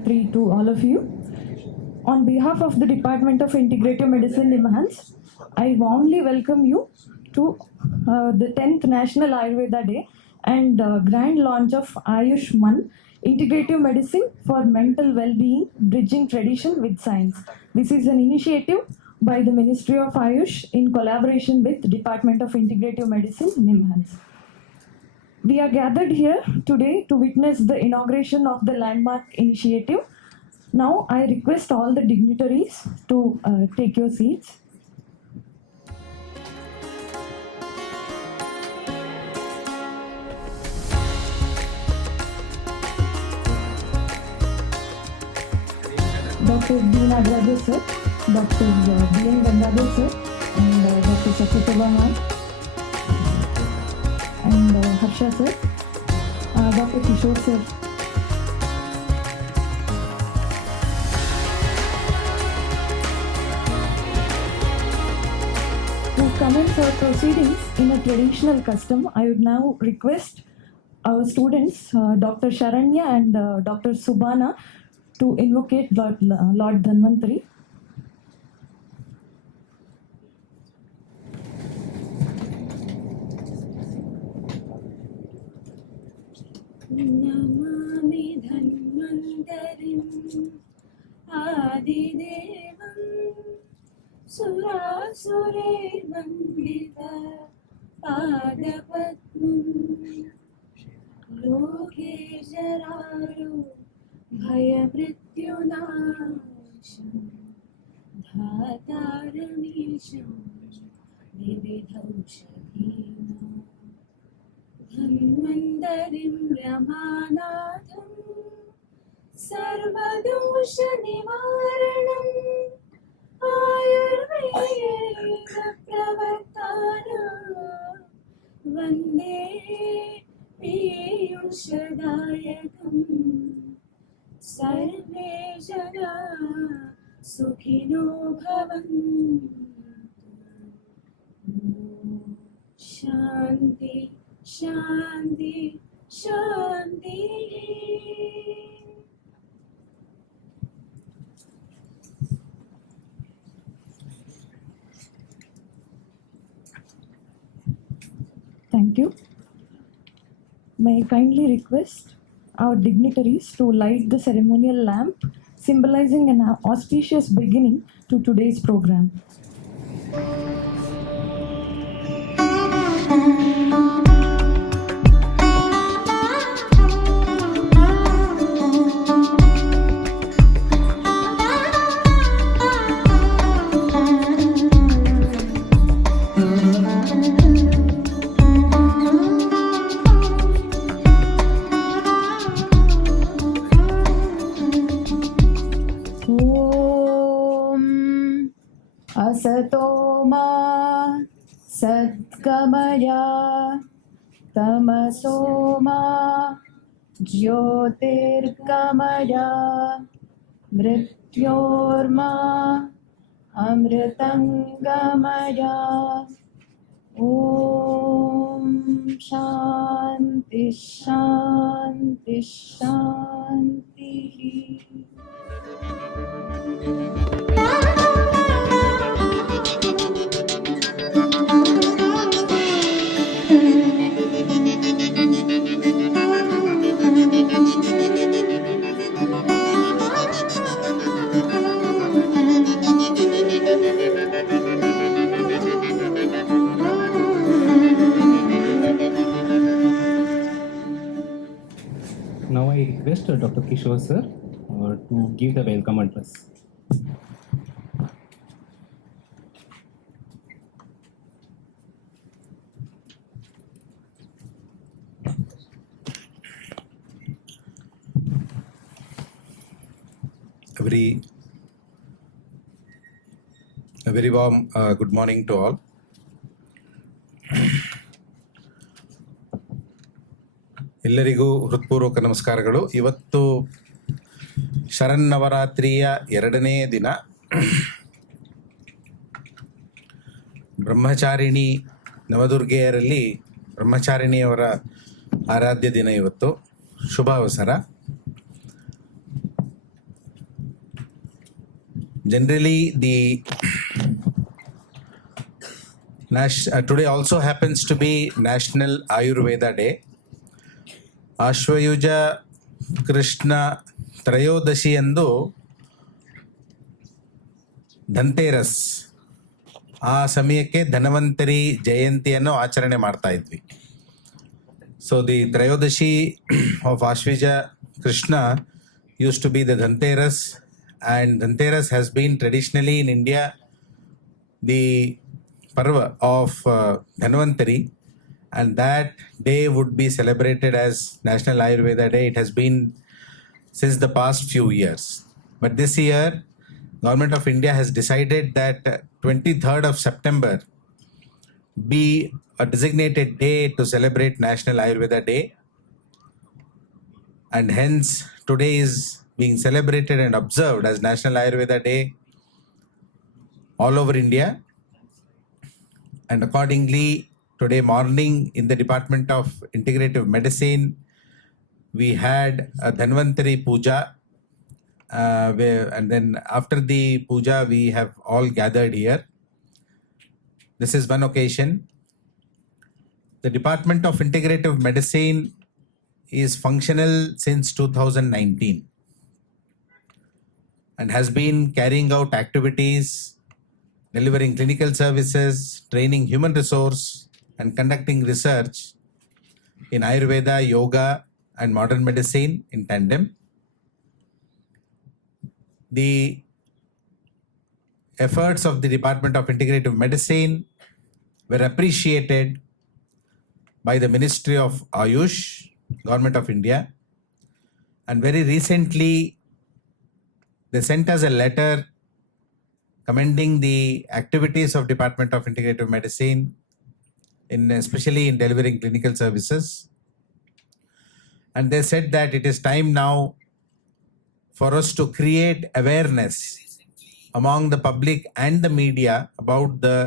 Navaratri to all of you. On behalf of the Department of Integrative Medicine, NIMHANS, I warmly welcome you to the 10th National Ayurveda Day and grand launch of AYUSHMANN, Integrative Medicine for Mental Well-being, Bridging Tradition with Science. This is an initiative by the Ministry of Ayush in collaboration with the Department of Integrative Medicine, NIMHANS. We are gathered here today to witness the inauguration of the landmark initiative. Now I request all the dignitaries to take your seats. Dr. Nagaraja sir, Dr. Gangadhar sir, and Dr. Satyaprabha and Harsha sir, Dr. Kishore sir. To commence our proceedings in a traditional custom, I would now request our students, Dr. Sharanya and Dr. Subhana, to invocate Lord Dhanvantari. Namami Dhanvantarim Adidevam Surasure Vandita Padapatmam Loke Jararu Bhayamrityunasham Dhataramisham Vividhaushadhina Dhanvantarim Ramanatham Sarvadosha Nivaranam Ayurveda Pravartanam Vande Piyushadayakam Sarve Jana Sukhino Bhavantu Shanti Shanti Shanti. Thank you. May I kindly request our dignitaries to light the ceremonial lamp, symbolizing an auspicious beginning to today's program. Asatoma Satgamaya Tamasoma Jyotirgamaya Mrityorma Amritangamaya. Om Shanti Shanti Shanti. Now I request Dr. Kishore sir to give the welcome address. A very warm good morning to all. ಎಲ್ಲರಿಗೂ ಹೃತ್ಪೂರ್ವಕ ನಮಸ್ಕಾರಗಳು. ಇವತ್ತು ಶರನ್ನವರಾತ್ರಿಯ 2ನೇ ದಿನ. ಬ್ರಹ್ಮಚಾರಿಣಿ ನವದುರ್ಗೆಯರಲ್ಲಿ ಬ್ರಹ್ಮಚಾರಿಣಿಯವರ ಆರಾಧ್ಯ ದಿನ ಇವತ್ತು. ಶುಭ ಅವಸರ. Generally, today also happens to be National Ayurveda Day. Ashwayuja Krishna Trayodashi Andu Dhanteras ಆ ಸಮಯಕ್ಕೆ ಧನ್ವಂತರಿ ಜಯಂತಿಯನ್ನು ಆಚರಣೆ ಮಾಡ್ತಾ ಇದ್ವಿ. So the Trayodashi of Ashwija Krishna used to be the Dhanteras, and Dhanteras has been traditionally in India the Parva of Dhanvantari, and that day would be celebrated as National Ayurveda Day. It has been since the past few years. But this year, Government of India has decided that 23rd of September be a designated day to celebrate National Ayurveda Day. And hence, today is being celebrated and observed as National Ayurveda Day all over India. And accordingly, today morning in the Department of Integrative Medicine, we had a Dhanvantari Puja. And then after the puja, we have all gathered here. This is one occasion. The Department of Integrative Medicine is functional since 2019 and has been carrying out activities, delivering clinical services, training human resource, and conducting research in Ayurveda, yoga, and modern medicine in tandem. The efforts of the Department of Integrative Medicine were appreciated by the Ministry of Ayush, Government of India, and very recently they sent us a letter commending the activities of Department of Integrative Medicine, especially in delivering clinical services. And they said that it is time now for us to create awareness among the public and the media about the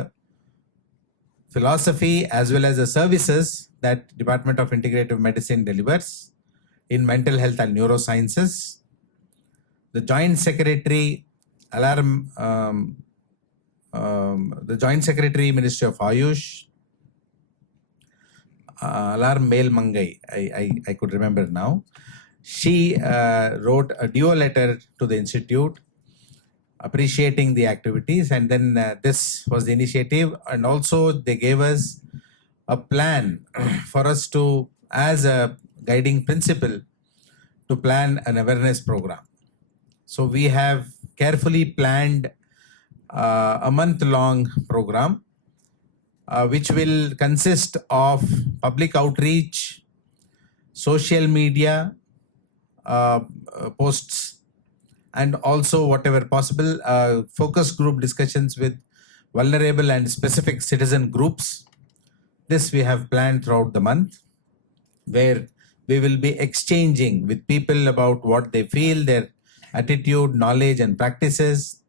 philosophy as well as the services that Department of Integrative Medicine delivers in mental health and neurosciences. The Joint Secretary, Ministry of Ayush, Alarm Mail Mangai, I could remember now. She wrote a duo letter to the institute appreciating the activities, and then this was the initiative, and also they gave us a plan for us to, as a guiding principle, to plan an awareness program. So we have carefully planned a month-long program which will consist of public outreach, social media, posts, and also whatever possible focus group discussions with vulnerable and specific citizen groups. This we have planned throughout the month, where we will be exchanging with people about what they feel, their attitude, knowledge and practices,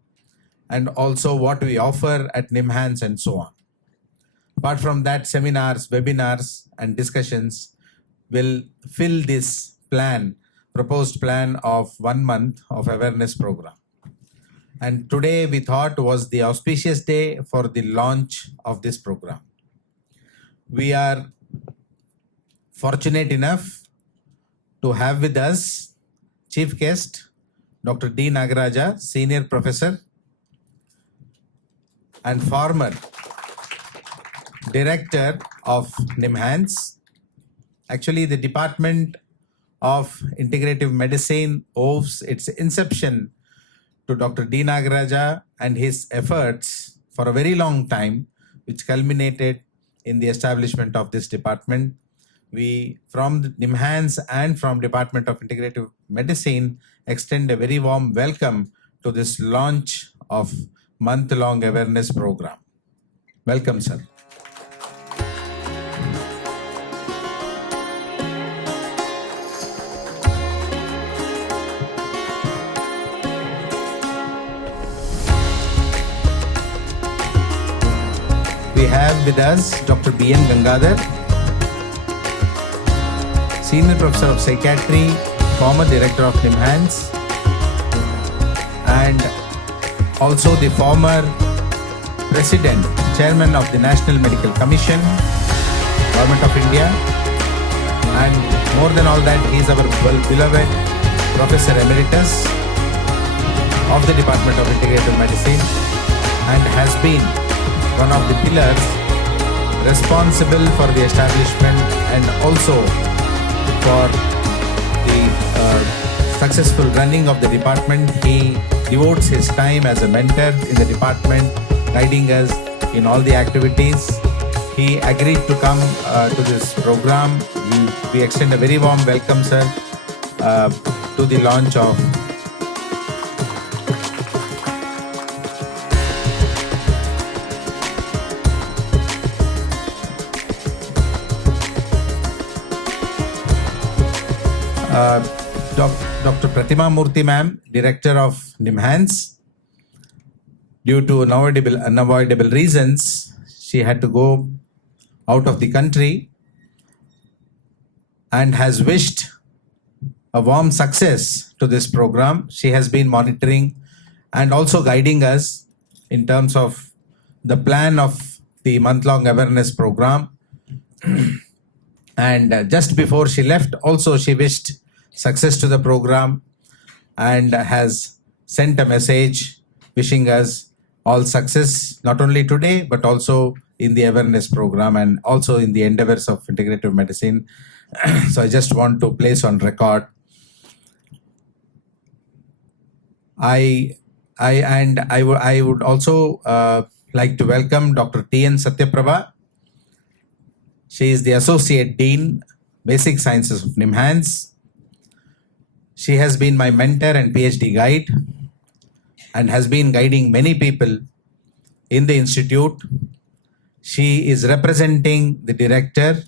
and also what we offer at NIMHANS and so on. Apart from that, seminars, webinars and discussions will fill this proposed plan of 1 month of awareness program. And today we thought was the auspicious day for the launch of this program. We are fortunate enough to have with us chief guest, Dr. D. Nagaraja, senior professor and former director of NIMHANS. Actually, the Department of Integrative Medicine owes its inception to Dr. D. Nagaraja and his efforts for a very long time, which culminated in the establishment of this department. We, from the NIMHANS and from Department of Integrative Medicine, extend a very warm welcome to this launch of month-long awareness program. Welcome, sir. We have with us Dr. B.N. Gangadhar, Senior Professor of Psychiatry, former Director of NIMHANS, and also the former President, Chairman of the National Medical Commission, Government of India, and more than all that, he is our beloved Professor Emeritus of the Department of Integrative Medicine and has been one of the pillars responsible for the establishment and also for the successful running of the department. He devotes his time as a mentor in the department, guiding us in all the activities. He agreed to come to this program. We extend a very warm welcome, sir, to the launch of Dr. Pratima Murthy ma'am, Director of NIMHANS. Due to unavoidable reasons, she had to go out of the country and has wished a warm success to this program. She has been monitoring and also guiding us in terms of the plan of the month-long awareness program. And just before she left, also she wished success to the program and has sent a message wishing us all success, not only today, but also in the awareness program and also in the endeavors of integrative medicine. So I just want to place on record. I would also like to welcome Dr. T.N. Satyaprabha. She is the Associate Dean, Basic Sciences of NIMHANS. She has been my mentor and PhD guide and has been guiding many people in the institute. She is representing the director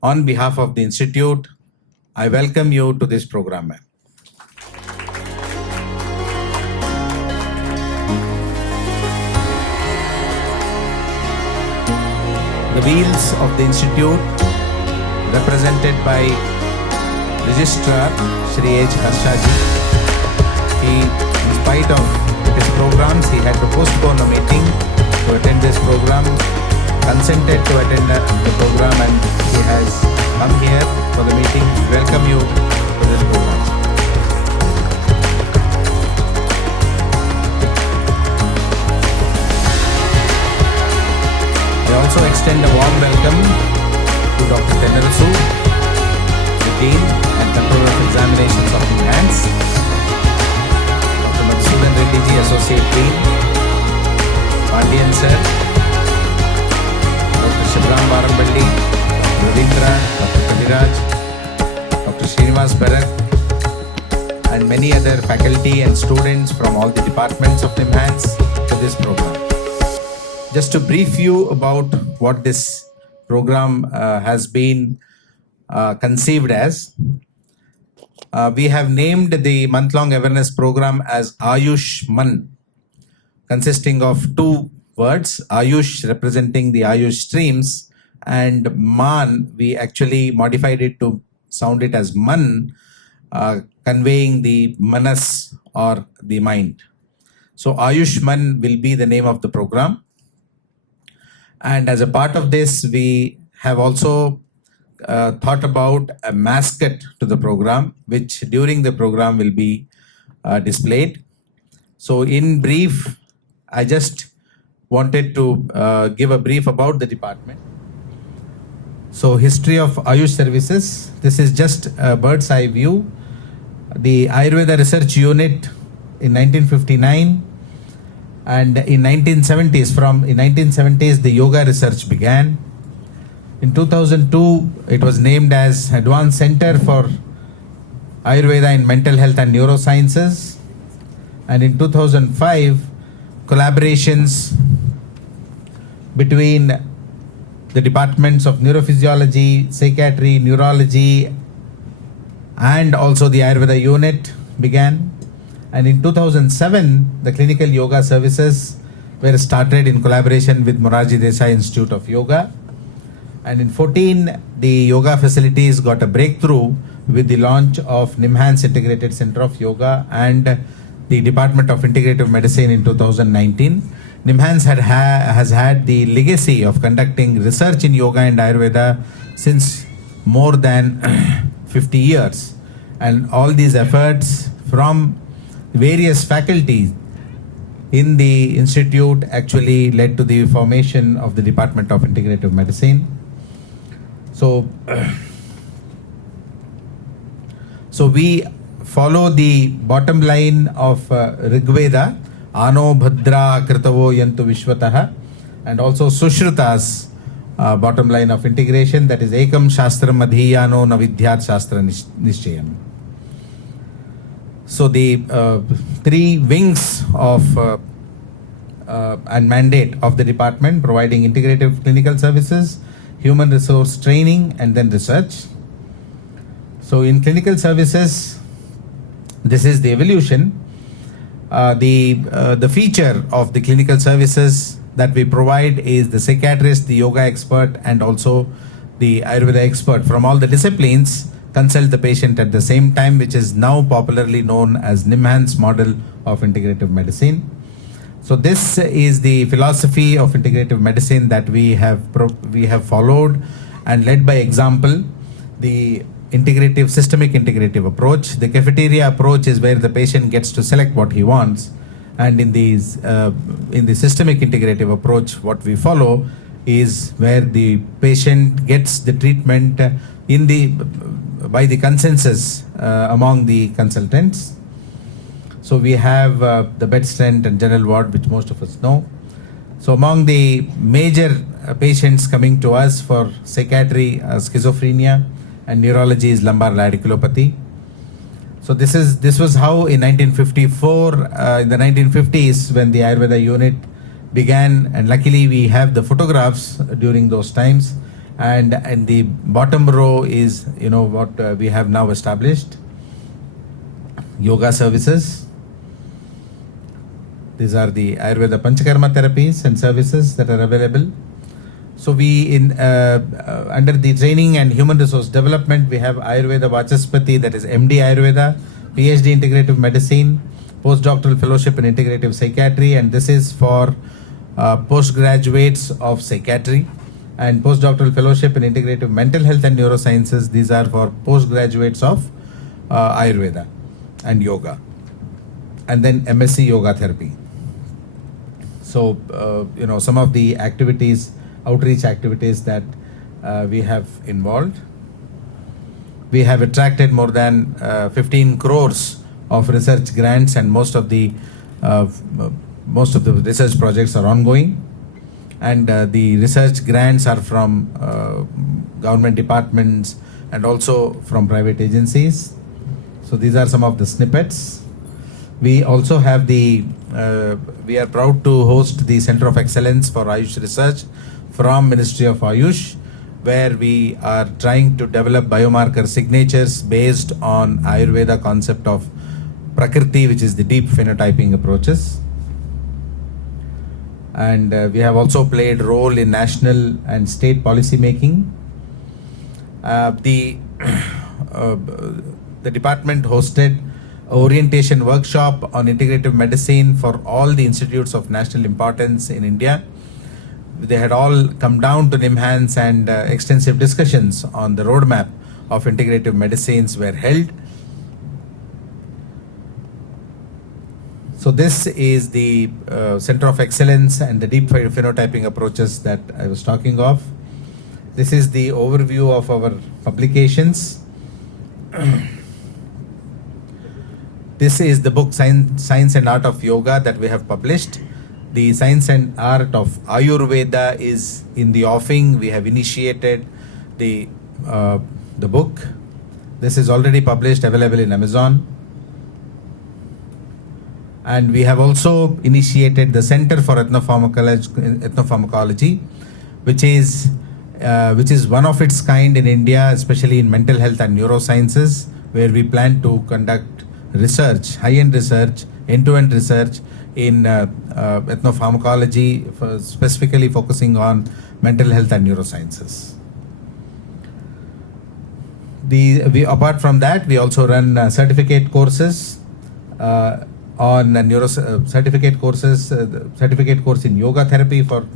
on behalf of the institute. I welcome you to this program, ma'am. The wheels of the institute, represented by Registrar Shri H. Harsha ji. He, in spite of his programs, he had to postpone a meeting to attend this program, consented to attend the program, and he has come here for the meeting. Welcome you to this program. I also extend a warm welcome to Dr. Tenarasu, the Dean and Controller of Examinations of NIMHANS, Dr. Madhusudan Reddy ji, Associate Dean, Pandian sir, Dr. Shivram Baramballi, Ravindra, Dr. Kaviraj, Dr. Srinivas Bharat, and many other faculty and students from all the departments of NIMHANS to this program. Just to brief you about what this program has been conceived as, we have named the month-long awareness program as AYUSHMANN, consisting of two words, Ayush representing the Ayush streams, and Man, we actually modified it to sound it as Man, conveying the manas or the mind. So AYUSHMANN will be the name of the program. And as a part of this, we have also thought about a mascot to the program, which during the program will be displayed. So in brief, I just wanted to give a brief about the department. So history of Ayush services, this is just a bird's eye view. The Ayurveda Research Unit in 1959, and in 1970s, the yoga research began. In 2002, it was named as Advanced Center for Ayurveda in Mental Health and Neurosciences. And in 2005, collaborations between the departments of neurophysiology, psychiatry, neurology, and also the Ayurveda unit began. And in 2007, the clinical yoga services were started in collaboration with Morarji Desai Institute of Yoga. And in 2014, the yoga facilities got a breakthrough with the launch of NIMHANS Integrated Center of Yoga and the Department of Integrative Medicine in 2019. NIMHANS has had the legacy of conducting research in yoga and Ayurveda since more than 50 years. And all these efforts from various faculties in the institute actually led to the formation of the Department of Integrative Medicine. So we follow the bottom line of Rigveda, Ano Bhadra Kritavo Yantu Vishwataha, and also Sushruta's bottom line of integration, that is Ekam Shastram Adhiyano Navidyat Shastra Nishchayam. So the three wings of and mandate of the department: providing integrative clinical services, human resource training, and then research. So in clinical services, this is the evolution. The feature of the clinical services that we provide is the psychiatrist, the yoga expert, and also the Ayurveda expert from all the disciplines consult the patient at the same time, which is now popularly known as NIMHANS model of integrative medicine. So this is the philosophy of integrative medicine that we have followed and led by example. The systemic integrative approach. The cafeteria approach is where the patient gets to select what he wants, and in the systemic integrative approach, what we follow is where the patient gets the treatment by the consensus among the consultants. So we have the bed strength and general ward, which most of us know. So among the major patients coming to us for psychiatry, schizophrenia, and neurology is lumbar radiculopathy. So this was how in 1954, in the 1950s, when the Ayurveda unit began, and luckily we have the photographs during those times. And the bottom row is what we have now established: yoga services. These are the Ayurveda Panchakarma therapies and services that are available. So we under the training and human resource development, we have Ayurveda Vachaspati, that is MD Ayurveda, PhD Integrative Medicine, postdoctoral fellowship in integrative psychiatry, and this is for postgraduates of psychiatry, and postdoctoral fellowship in integrative mental health and neurosciences. These are for postgraduates of Ayurveda and yoga, and then MSc Yoga Therapy. So some of the activities, outreach activities that we have involved. We have attracted more than 15 crores of research grants, and most of the research projects are ongoing. And the research grants are from government departments and also from private agencies. So these are some of the snippets. We also have we are proud to host the Center of Excellence for Ayush Research from Ministry of Ayush, where we are trying to develop biomarker signatures based on Ayurveda concept of Prakriti, which is the deep phenotyping approaches. And we have also played role in national and state policy making. The department hosted an orientation workshop on integrative medicine for all the institutes of national importance in India. They had all come down to NIMHANS, and extensive discussions on the roadmap of integrative medicines were held. So this is the Center of Excellence and the deep phenotyping approaches that I was talking of. This is the overview of our publications. This is the book Science and Art of Yoga that we have published. The Science and Art of Ayurveda is in the offing. We have initiated the book. This is already published, available in Amazon. And we have also initiated the Center for Ethnopharmacology, which is one of its kind in India, especially in mental health and neurosciences, where we plan to conduct research, high-end research, end-to-end research in ethnopharmacology, specifically focusing on mental health and neurosciences. Apart from that, we also run certificate courses on certificate courses, certificate course in yoga therapy for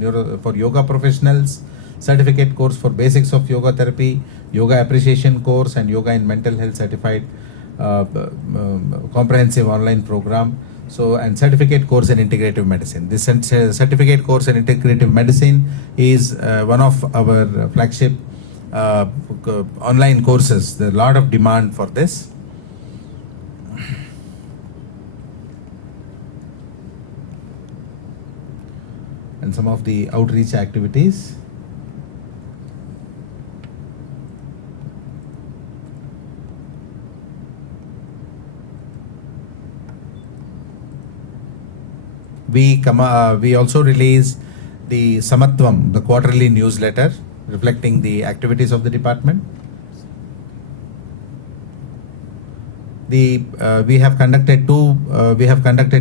yoga professionals, certificate course for basics of yoga therapy, yoga appreciation course, and yoga in mental health certified comprehensive online program. So, and certificate course in integrative medicine. This certificate course in integrative medicine is one of our flagship online courses. There's a lot of demand for this. And some of the outreach activities. We also release the Samatvam, the quarterly newsletter reflecting the activities of the department. We have conducted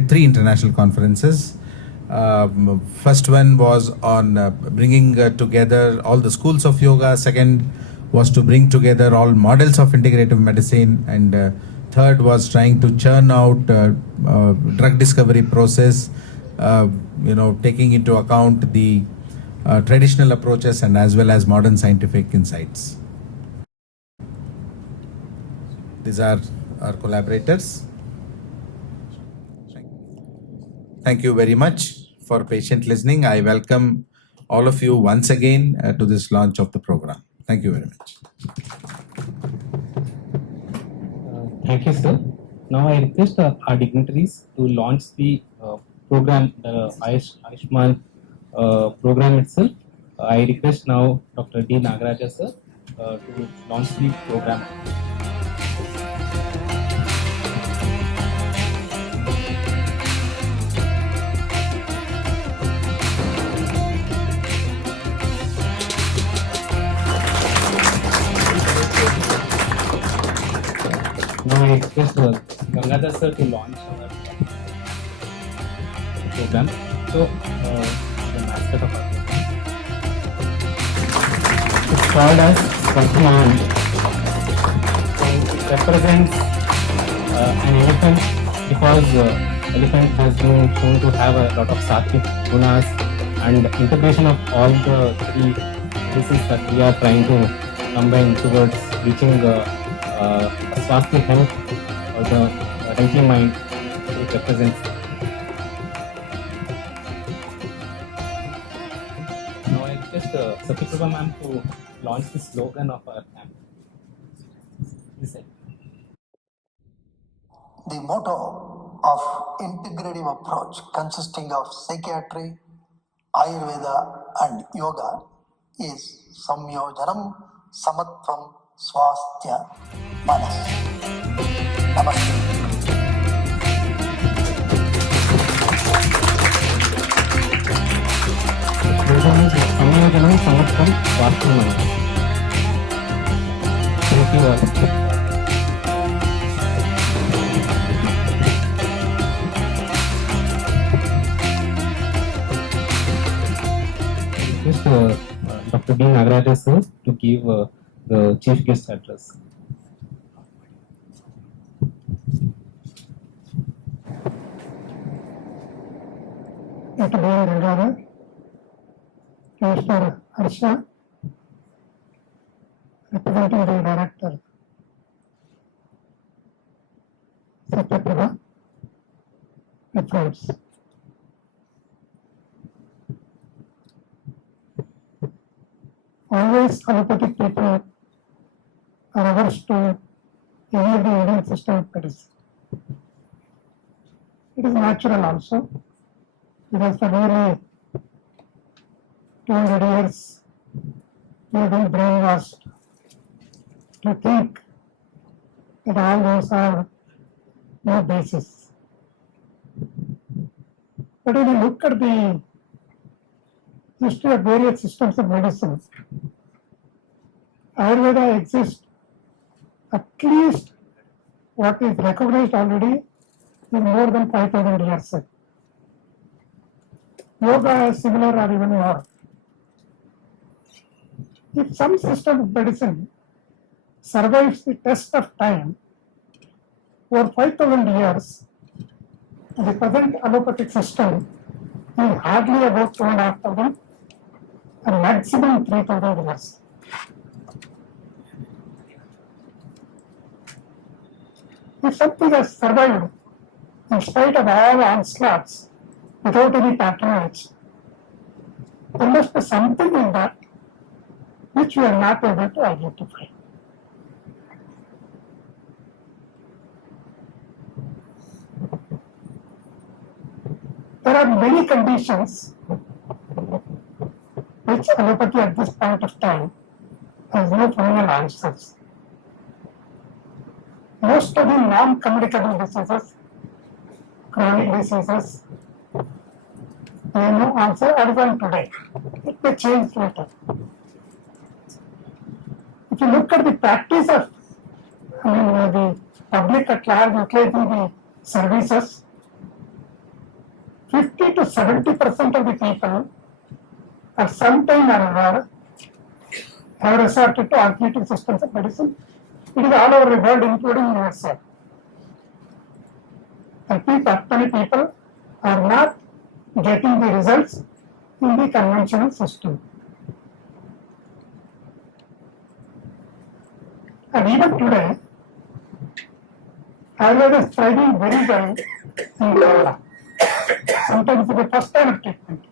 three international conferences. First one was on bringing together all the schools of yoga. Second was to bring together all models of integrative medicine, and third was trying to churn out drug discovery process, taking into account the traditional approaches and as well as modern scientific insights. These are our collaborators. Thank you very much for patient listening. I welcome all of you once again to this launch of the program. Thank you very much. Thank you, sir. Now I request our dignitaries to launch the program, the AYUSHMANN program itself. I request now Dr. D. Nagaraja, sir, to launch the program. Now I request Gangadhar sir to launch our program. So, the mascot of our program. It's called as Satyaprabha. It represents an elephant because elephant has been shown to have a lot of sattvic gunas, and integration of all the three pieces that we are trying to combine towards reaching Swasthi health or the healthy mind. It represents. Now I request Satyaprabha ma'am to launch the slogan of our camp. This end. The motto of integrative approach consisting of psychiatry, Ayurveda and yoga is Samyojanam Samatvam Swasthya Manas. Namaste. Samyojanam Samatvam Swasthya Manas. Thank you all. Dr. D. Nagaraja sir to give the chief guest address. Dr. Gangadhar, Registrar Harsha, representing the Director Satyaprabha, reports. Always allopathic people are averse to any of the Indian system of medicine. It is natural also, because for nearly 200 years we have been brainwashed to think that all those are no basis. But when you look at the history of various systems of medicine, Ayurveda exists at least what is recognized already in more than 5,000 years. Yoga is similar or even more. If some system of medicine survives the test of time for 5,000 years, The present allopathic system is hardly about 2,500 and maximum 3,000 years. If something has survived in spite of all onslaughts without any patronage, there must be something in that which we are not able to identify. There are many conditions which allopathy at this point of time has no final answers. Most of the non-communicable diseases, chronic diseases, they have no answer other than today. It may change later. If you look at the practice of the public at large utilizing the services, 50 to 70% of the people at some time or other have resorted to alternative systems of medicine. It is all over the world, including USA. And many people are not getting the results in the conventional system. And even today, Ayurveda is thriving very well in Kerala. Sometimes it's the first line of treatment,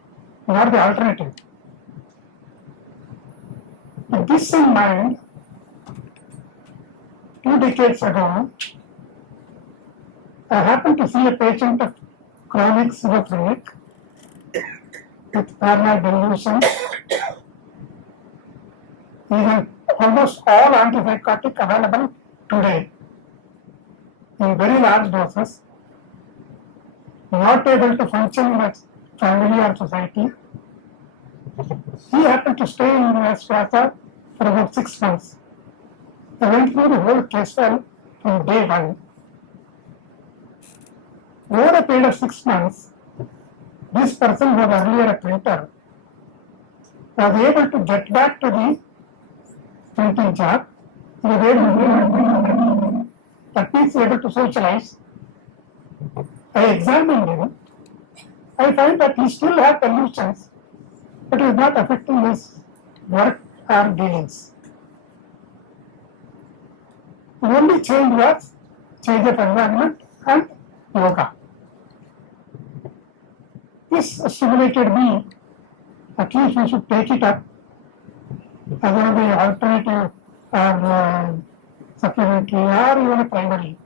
not the alternative. With this in mind, 2 decades ago, I happened to see a patient of chronic schizophrenic with paranoid delusion. He has almost all antipsychotic available today in very large doses, not able to function in a family or society. He happened to stay in Swasta for about 6 months. I went through the whole case file from day one. Over a period of 6 months, this person who was earlier a printer was able to get back to the printing job. He was able to able to socialize. I examined him. I find that he still had delusions, but it is not affecting his work or dealings. The only change was change of environment and yoga. This stimulated me, at least we should take it up as one of the alternative or supplementary or even a primary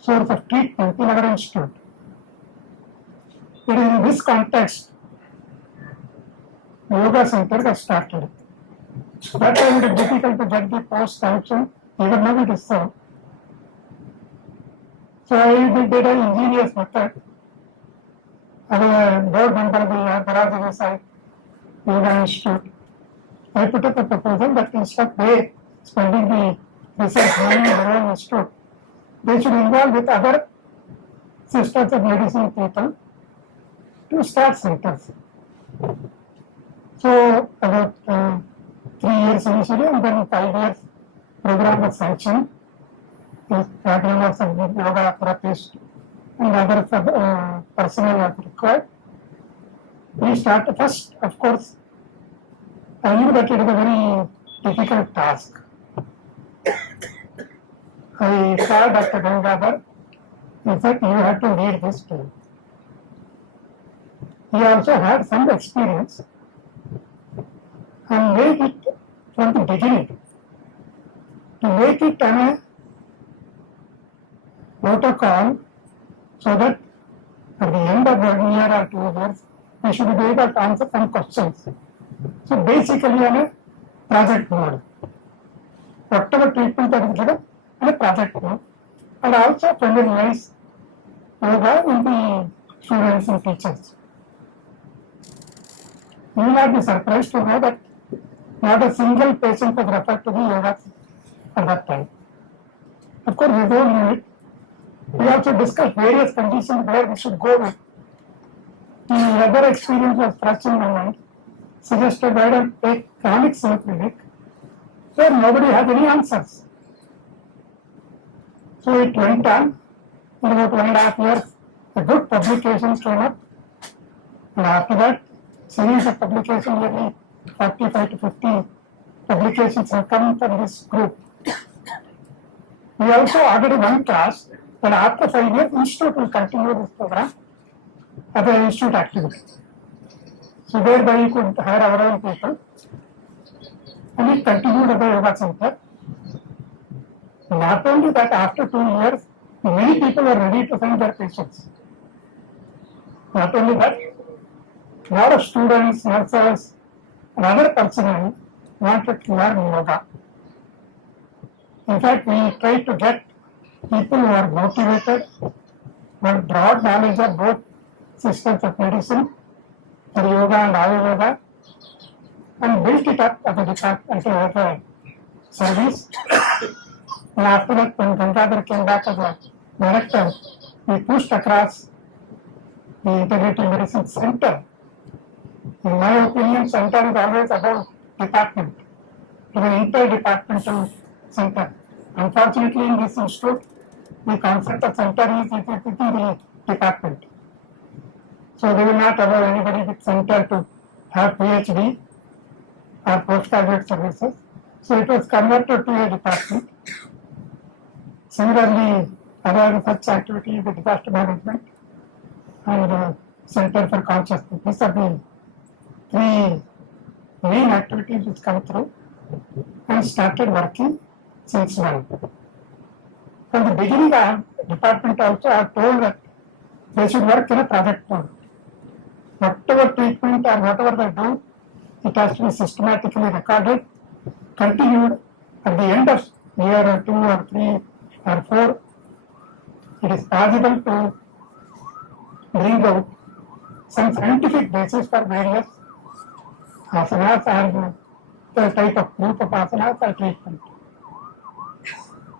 source of treatment in our institute. It is in this context, the yoga center got started. That time it was difficult to get the post sanction, even now it is so. So I did an ingenious method. As a board member of the Nagaraja Yoga Institute, I put up a proposal that instead of they spending the research money in their own institute, they should involve with other systems of medicine people to start centers. So about 3 years initially and then 5 years program was sanctioned. This program was of yoga therapist and other personnel was required. We started first, of course, I knew that it was a very difficult task. I saw Dr. Gangadhar, in fact, you have to lead this team. He also had some experience and made it from the beginning. To make it a protocol so that at the end of 1 year or 2 years, we should be able to answer some questions. So basically on a project mode. Whatever treatment that is given on a project mode, and also familiarize yoga in the students and teachers. You will not be surprised to know that not a single patient was referred to the yoga at that time. Of course, we don't know it. We also discussed various conditions where we should go with. The other experience was fresh in my mind, suggested why don't take chronic schizophrenic, where nobody had any answers. So it went on. In about 1.5 years, the good publications came up, and after that, series of publications, nearly 45 to 50 publications have come from this group. We also ordered one class, and after 5 years, Institute will continue this program as an Institute activity. So thereby you could hire our own people, and it continued at the Yoga Center. Not only that, after 2 years, many people were ready to send their patients. Not only that, a lot of students, nurses, and other personnel wanted to learn yoga. In fact, we tried to get people who are motivated, with broad knowledge of both systems of medicine, for yoga and Ayurveda, and built it up as a department, as a service. And after that, when Gangadhar came back as a director, we pushed across the Integrative Medicine Center. In my opinion, center is always above department. It is an interdepartmental center. Unfortunately, in this institute, the concept of center is within the department. So they will not allow anybody with center to have PhD or postgraduate services. So it was converted to a department. Similarly, other research activities, the disaster management and the Center for Consciousness. These are the three main activities which come through and started working since then. From the beginning, the department also have told that they should work in a project mode. Whatever treatment or whatever they do, it has to be systematically recorded, continued. At the end of year or 2 or 3 or 4, it is possible to bring out some scientific basis for various asanas or the type of group of asanas or treatment.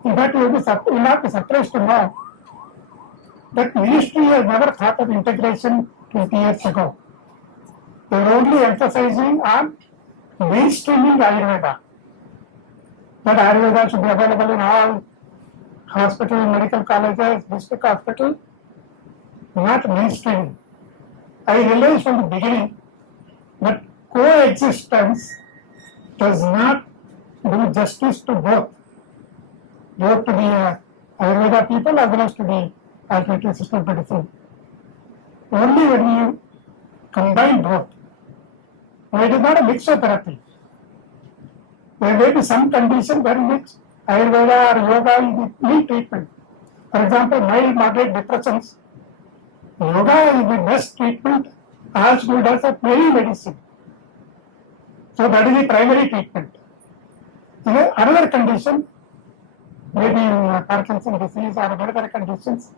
In fact, you will not be surprised to know that ministry has never thought of integration 20 years ago. They were only emphasizing on mainstreaming Ayurveda. That Ayurveda should be available in all hospitals, medical colleges, district hospitals, not mainstreaming. I realized from the beginning that coexistence does not do justice to both to the Ayurveda people as well as to the alternative system medicine. Only when you combine both, it is not a mixture therapy. There may be some condition where which Ayurveda or yoga is the main treatment. For example, mild moderate depressions, yoga is the best treatment as good as a any medicine. So that is the primary treatment. Another condition, maybe Parkinson's disease or other conditions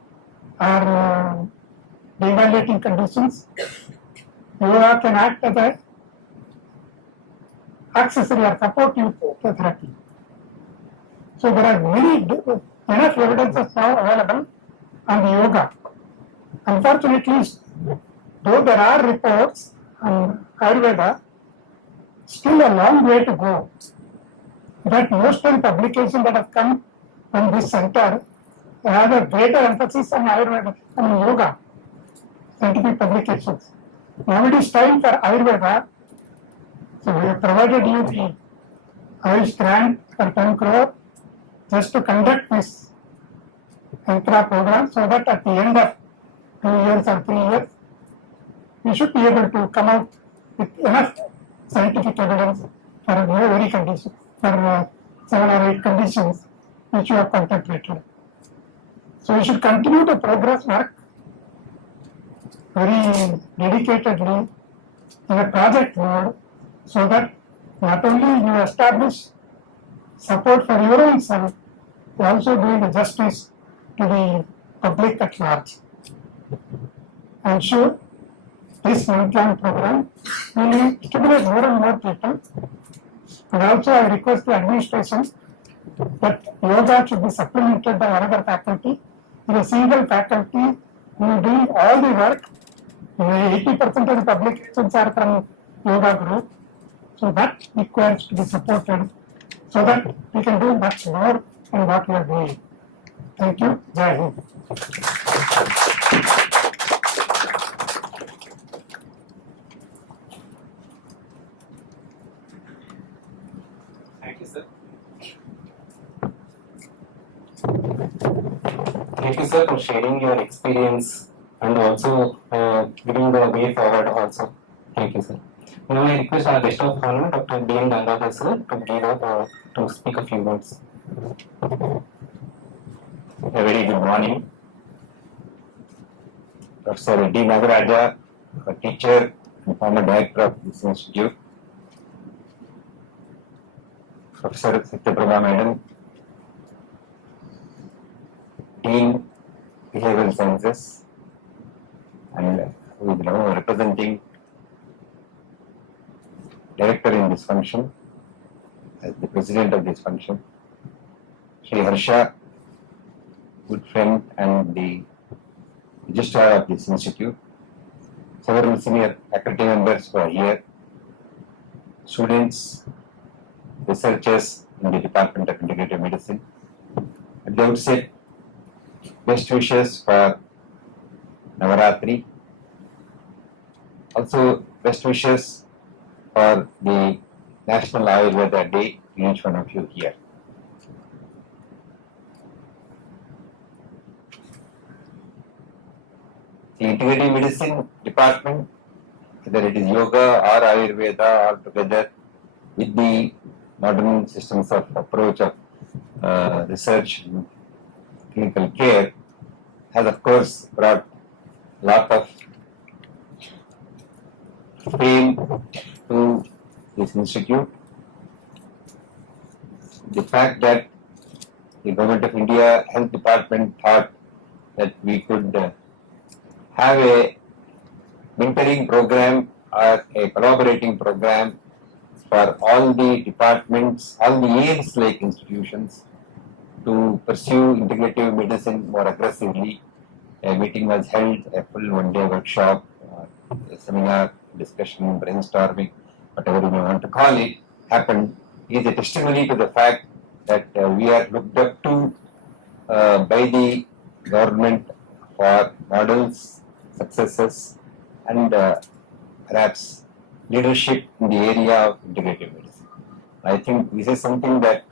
or debilitating conditions, yoga can act as a accessory or supportive therapy. So there are enough evidences now available on the yoga. Unfortunately, though there are reports on Ayurveda, still a long way to go. That most of the publications that have come from this center have a greater emphasis on Ayurveda, on yoga, scientific publications. Now it is time for Ayurveda. So we have provided you the Ayush grant for 10 crore just to conduct this Ankara program so that at the end of 2 years or 3 years, we should be able to come out with enough scientific evidence for very conditions, for 7 or 8 conditions which you have contemplated. So we should continue to progress work very dedicatedly in a project mode so that not only you establish support for your own self, you also doing the justice to the public at large. I am sure this month-long program will stimulate more and more people. And also I request the administration that yoga should be supplemented by another faculty. In a single faculty who will do all the work. 80% of the publications are from yoga group. So that requires to be supported so that we can do much more than what we are doing. Thank you. Jai Hind. Thank you, sir, for sharing your experience and also giving the way forward also. Thank you, sir. Now I request our guest of honor, Dr. D. N. Gangadhar, sir, to give up to speak a few words. A very good morning. Professor D. Nagaraja, a teacher and former director of this institute. Professor Satyaprabha Madam, Dean Behavioral Sciences, and who is now representing director in this function as the president of this function. Shri Harsha, good friend and the Registrar of this institute. Several senior faculty members who are here, students, researchers in the Department of Integrative Medicine. At the outset, best wishes for Navaratri. Also, best wishes for the National Ayurveda Day to each one of you here. The Integrative Medicine Department, whether it is yoga or Ayurveda or together with the modern systems of approach of research and clinical care, has of course brought a lot of fame to this institute. The fact that the Government of India Health Department thought that we could have a mentoring program or a collaborating program for all the departments, all the AIDS-like institutions to pursue integrative medicine more aggressively. A meeting was held, a full one-day workshop, a seminar, discussion, brainstorming, whatever you may want to call it, happened, is a testimony to the fact that we are looked up to by the government for models, successes, and perhaps leadership in the area of integrative medicine. I think this is something that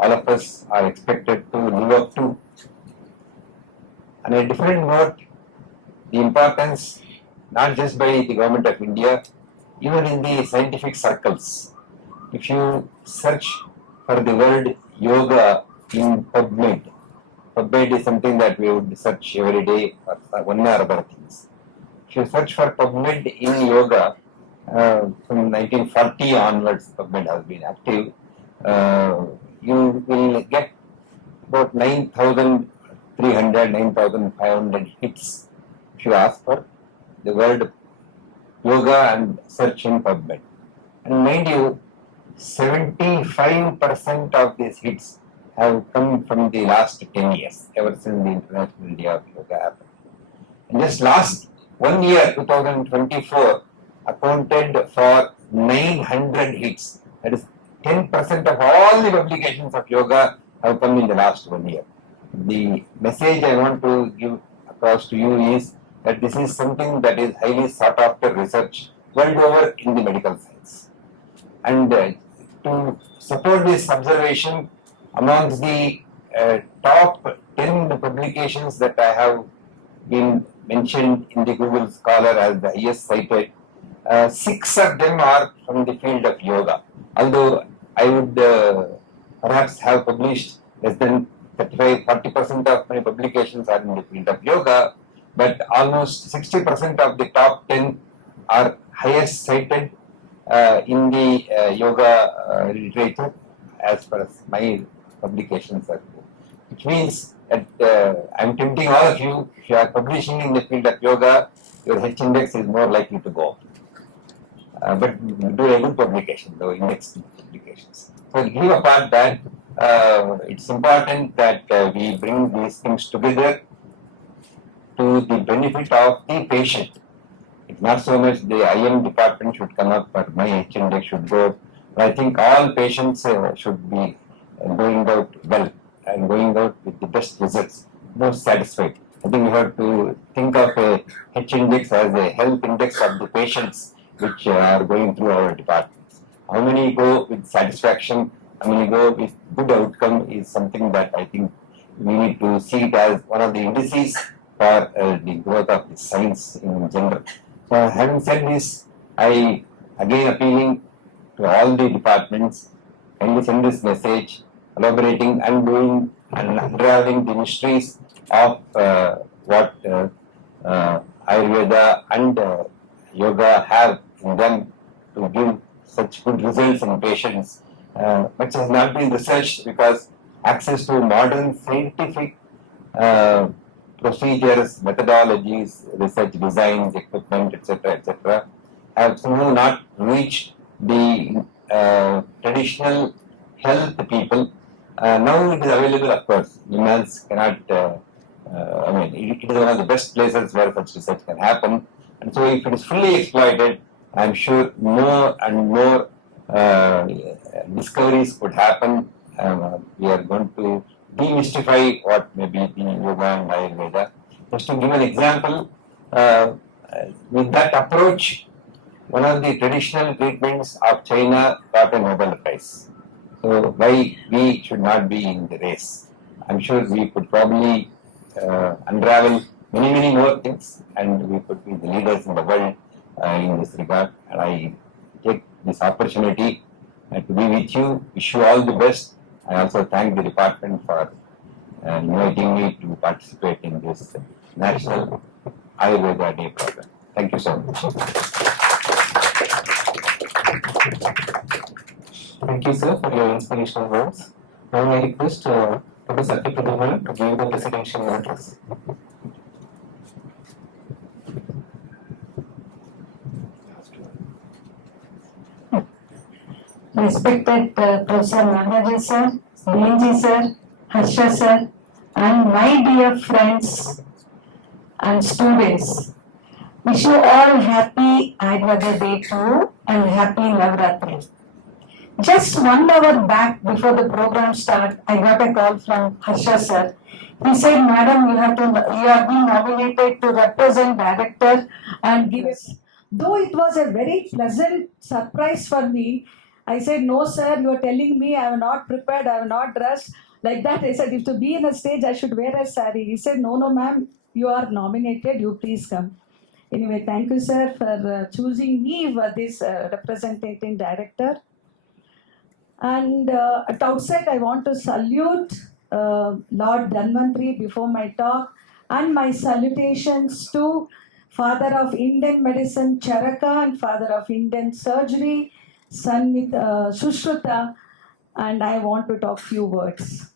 all of us are expected to live up to. On a different note, the importance, not just by the Government of India, even in the scientific circles. If you search for the word yoga in PubMed, PubMed is something that we would search every day for one or other things. If you search for PubMed in yoga, from 1940 onwards, PubMed has been active. You will get about 9,300, 9,500 hits if you ask for the word yoga and search in PubMed. And mind you, 75% of these hits have come from the last 10 years, ever since the International Day of Yoga happened. And just last 1 year, 2024, accounted for 900 hits. That is 10% of all the publications of yoga have come in the last 1 year. The message I want to give across to you is that this is something that is highly sought after research world over in the medical science. And to support this observation, amongst the top 10 publications that I have been mentioned in the Google Scholar as the highest cited, 6 of them are from the field of yoga. Although I would perhaps have published less than 35-40% of my publications are in the field of yoga, but almost 60% of the top 10 are highest cited in the yoga literature as far as my publications are concerned. Which means that I'm tempting all of you, if you are publishing in the field of yoga, your H index is more likely to go up. But do a good publication, though indexed publications. So leave apart that, it's important that we bring these things together to the benefit of the patient. It's not so much the IM department should come up, but my H index should go up. But I think all patients should be going out well and going out with the best results, most satisfied. I think we have to think of a H index as a health index of the patients which are going through our departments. How many go with satisfaction, how many go with good outcome is something that I think we need to see it as one of the indices for the growth of the science in general. So having said this, I again appealing to all the departments, kindly send this message, elaborating and doing and unraveling the mysteries of what Ayurveda and yoga have in them to give such good results in patients, which has not been researched because access to modern scientific procedures, methodologies, research designs, equipment, etc., have somehow not reached the traditional health people. Now it is available, of course. NIMHANS cannot, it is one of the best places where such research can happen. And so if it is fully exploited, I am sure more and more discoveries could happen. We are going to demystify what may be the yoga and Ayurveda. Just to give an example, with that approach, one of the traditional treatments of China got a Nobel Prize. So why we should not be in the race? I'm sure we could probably unravel many more things, and we could be the leaders in the world in this regard. And I take this opportunity to be with you. Wish you all the best. I also thank the department for inviting me to participate in this National Ayurveda Day program. Thank you so much. Thank you, sir, for your inspirational words. Now I request Dr. Satyaprabha to give the presidential address. Respected Professor Nagaraja sir, BNG sir, Harsha sir, and my dear friends and students, wish you all happy Ayurveda Day too and happy Navratri. Just 1 hour back before the program started, I got a call from Harsha sir. He said, Madam, you have been nominated to represent director and give us. Though it was a very pleasant surprise for me, I said, no sir, you are telling me I am not prepared, I am not dressed. Like that, I said, if to be in a stage, I should wear a sari. He said, no ma'am, you are nominated, you please come. Anyway, thank you sir for choosing me for this representing director. And at outset, I want to salute Lord Dhanvantri before my talk, and my salutations to Father of Indian Medicine Charaka and Father of Indian Surgery, Sanmit Sushruta, and I want to talk few words.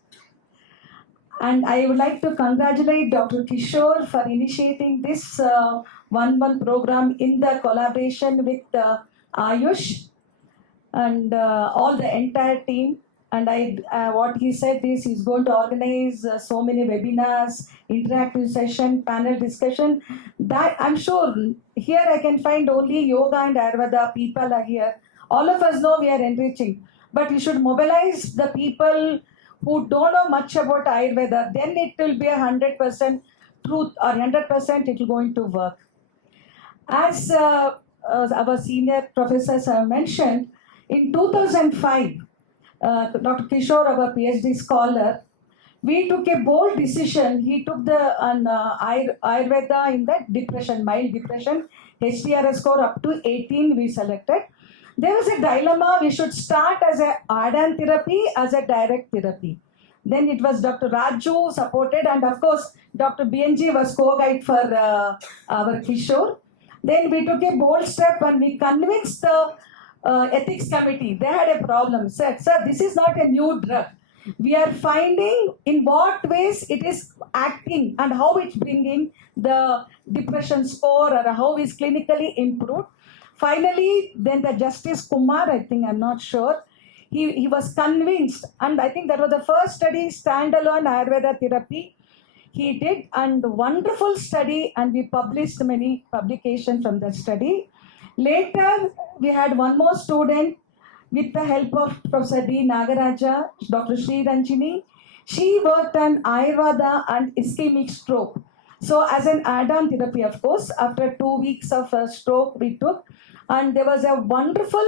And I would like to congratulate Dr. Kishore for initiating this one-month program in the collaboration with Ayush and all the entire team. And what he said is he's going to organize so many webinars, interactive session, panel discussion. That I'm sure here I can find only yoga and Ayurveda people are here. All of us know we are enriching, but you should mobilize the people who don't know much about Ayurveda. Then it will be 100% truth or 100% it will going to work. As our senior professors have mentioned, in 2005, Dr. Kishore, our PhD scholar, we took a bold decision. He took the Ayurveda in that depression, mild depression, HTRS score up to 18 we selected. There was a dilemma, we should start as a add-on therapy, as a direct therapy. Then it was Dr. Raju supported, and of course, Dr. BNG was co-guide for our Kishore. Then we took a bold step and we convinced the ethics committee. They had a problem. Said, sir, this is not a new drug. We are finding in what ways it is acting and how it's bringing the depression score or how it's clinically improved. Finally, then the Justice Kumar, I think, I'm not sure, he was convinced, and I think that was the first study, standalone Ayurveda therapy he did, and wonderful study, and we published many publications from that study. Later, we had one more student with the help of Professor D. Nagaraja, Dr. Sri Ranjini. She worked on Ayurveda and ischemic stroke. So as an add-on therapy, of course, after 2 weeks of stroke we took, and there was a wonderful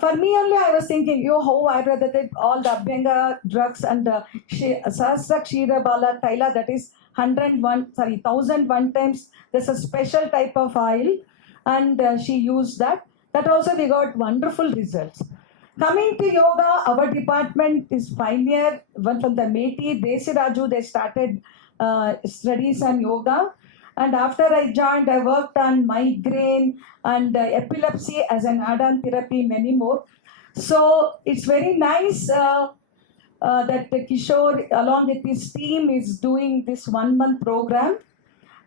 For me only, I was thinking, how Ayurveda did all the Abhyanga drugs and Sahasra Kshira Bala Taila, that is 1001 times. There's a special type of oil, and she used that. That also we got wonderful results. Coming to yoga, our department is pioneer. One from the Meti, Desiraju, they started studies on yoga. And after I joined, I worked on migraine and epilepsy as an add-on therapy, many more. So it's very nice that Kishore, along with his team, is doing this 1 month program.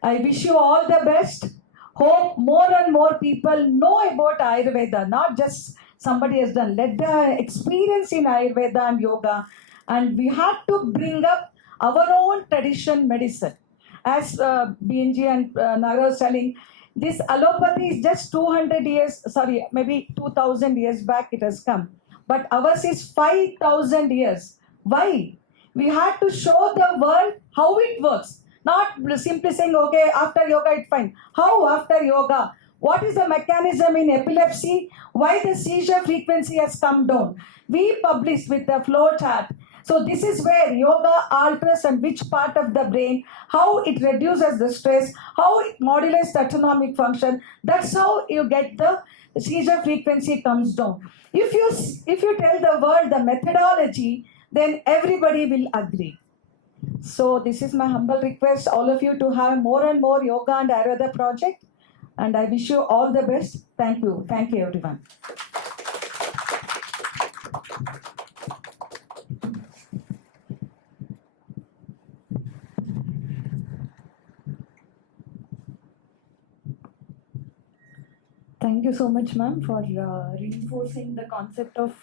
I wish you all the best. Hope more and more people know about Ayurveda, not just somebody has done. Let the experience in Ayurveda and yoga, and we have to bring up our own tradition medicine. As BNG and Nagaraja was telling, this allopathy is just 200 years, sorry, maybe 2000 years back it has come. But ours is 5000 years. Why? We had to show the world how it works. Not simply saying, okay, after yoga it's fine. How after yoga? What is the mechanism in epilepsy? Why the seizure frequency has come down? We published with the flow chart. So this is where yoga alters and which part of the brain, how it reduces the stress, how it modulates the autonomic function. That's how you get the seizure frequency comes down. If you tell the world the methodology, then everybody will agree. So this is my humble request, all of you, to have more and more yoga and Ayurveda project. And I wish you all the best. Thank you. Thank you, everyone. Thank you so much, ma'am, for reinforcing the concept of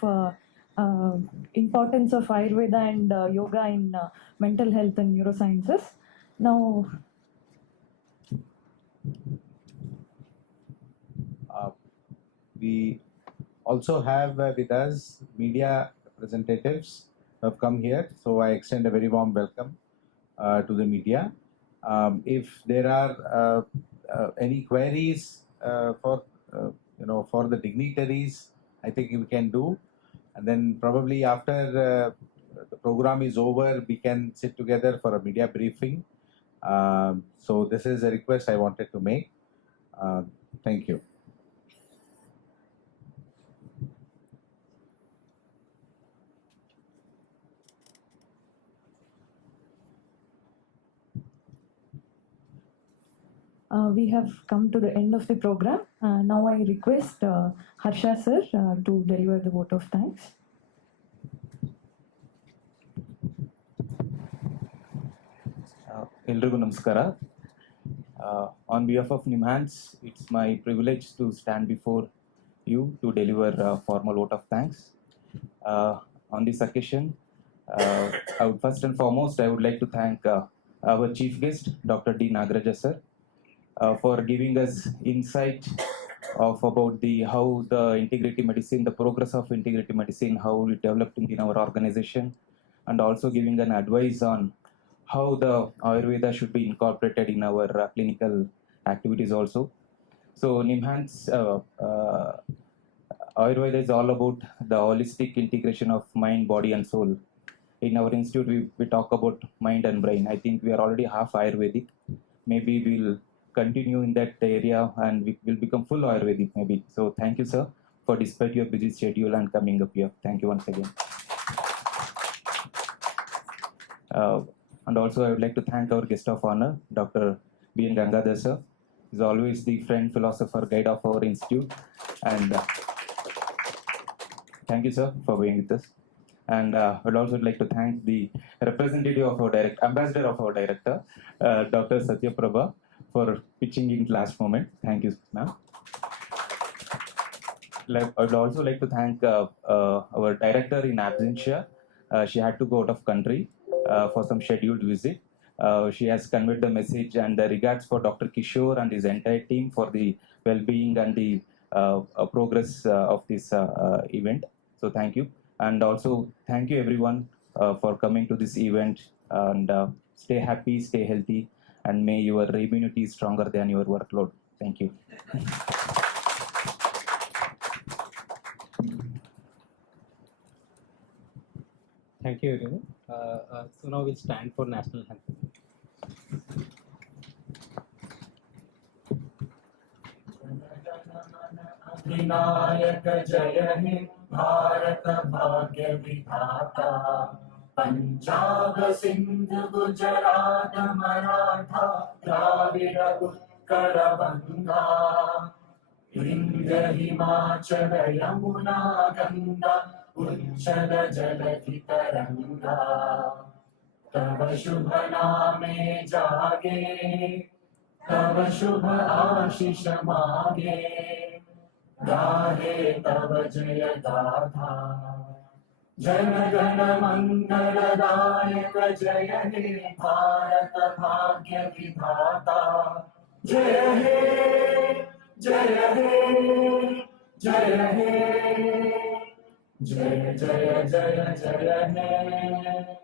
importance of Ayurveda and yoga in mental health and neurosciences. Now, we also have with us media representatives who have come here. So I extend a very warm welcome to the media. If there are any queries for the dignitaries, I think we can do. And then probably after the program is over, we can sit together for a media briefing. So this is a request I wanted to make. Thank you. we have come to the end of the program. Now I request Harsha sir to deliver the vote of thanks. ಎಲ್ರಿಗೂ ನಮಸ್ಕಾರ. On behalf of NIMHANS, it's my privilege to stand before you to deliver a formal vote of thanks. On this occasion, first and foremost, I would like to thank our chief guest, Dr. D. Nagaraja sir, for giving us insight of about how the integrative medicine, the progress of integrative medicine, how it developed in our organization, and also giving an advice on how the Ayurveda should be incorporated in our clinical activities also. So NIMHANS Ayurveda is all about the holistic integration of mind, body and soul. In our institute, we talk about mind and brain. I think we are already half Ayurvedic. Maybe we'll continue in that area and we will become full Ayurvedic maybe. So thank you, sir, for despite your busy schedule and coming up here. Thank you once again. And also I would like to thank our guest of honor, Dr. B. Gangadhar sir. He's always the friend, philosopher, guide of our institute. And thank you, sir, for being with us. And I would also like to thank the representative of our ambassador of our director, Dr. Satyaprabha, for pitching in last moment. Thank you, ma'am. I would also like to thank our director in absentia. She had to go out of country for some scheduled visit. She has conveyed the message and the regards for Dr. Kishore and his entire team for the well-being and the progress of this event. So thank you. And also thank you everyone for coming to this event, and stay happy, stay healthy, and may your immunity is stronger than your workload. Thank you. Thank you, everyone. So now we'll stand for national anthem. Vinayak जय हे भारत भाग्य विधाता पंजाब सिंध गुजरात मराठा द्राविड उत्कल बंगा विंध्य हिमाचल यमुना गंगा उच्चल जलधि तरंगा तव शुभ नामे जागे तव शुभ आशीष मागे गाहे तव जय गाथा जन गण मंगलदायक जय हे भारत भाग्य विधाता जय हे जय हे जय हे जय जय जय जय हे.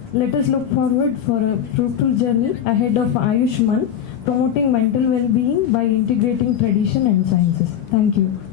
Let us look forward for a fruitful journey ahead of AYUSHMANN, promoting mental well-being by integrating tradition and sciences. Thank you.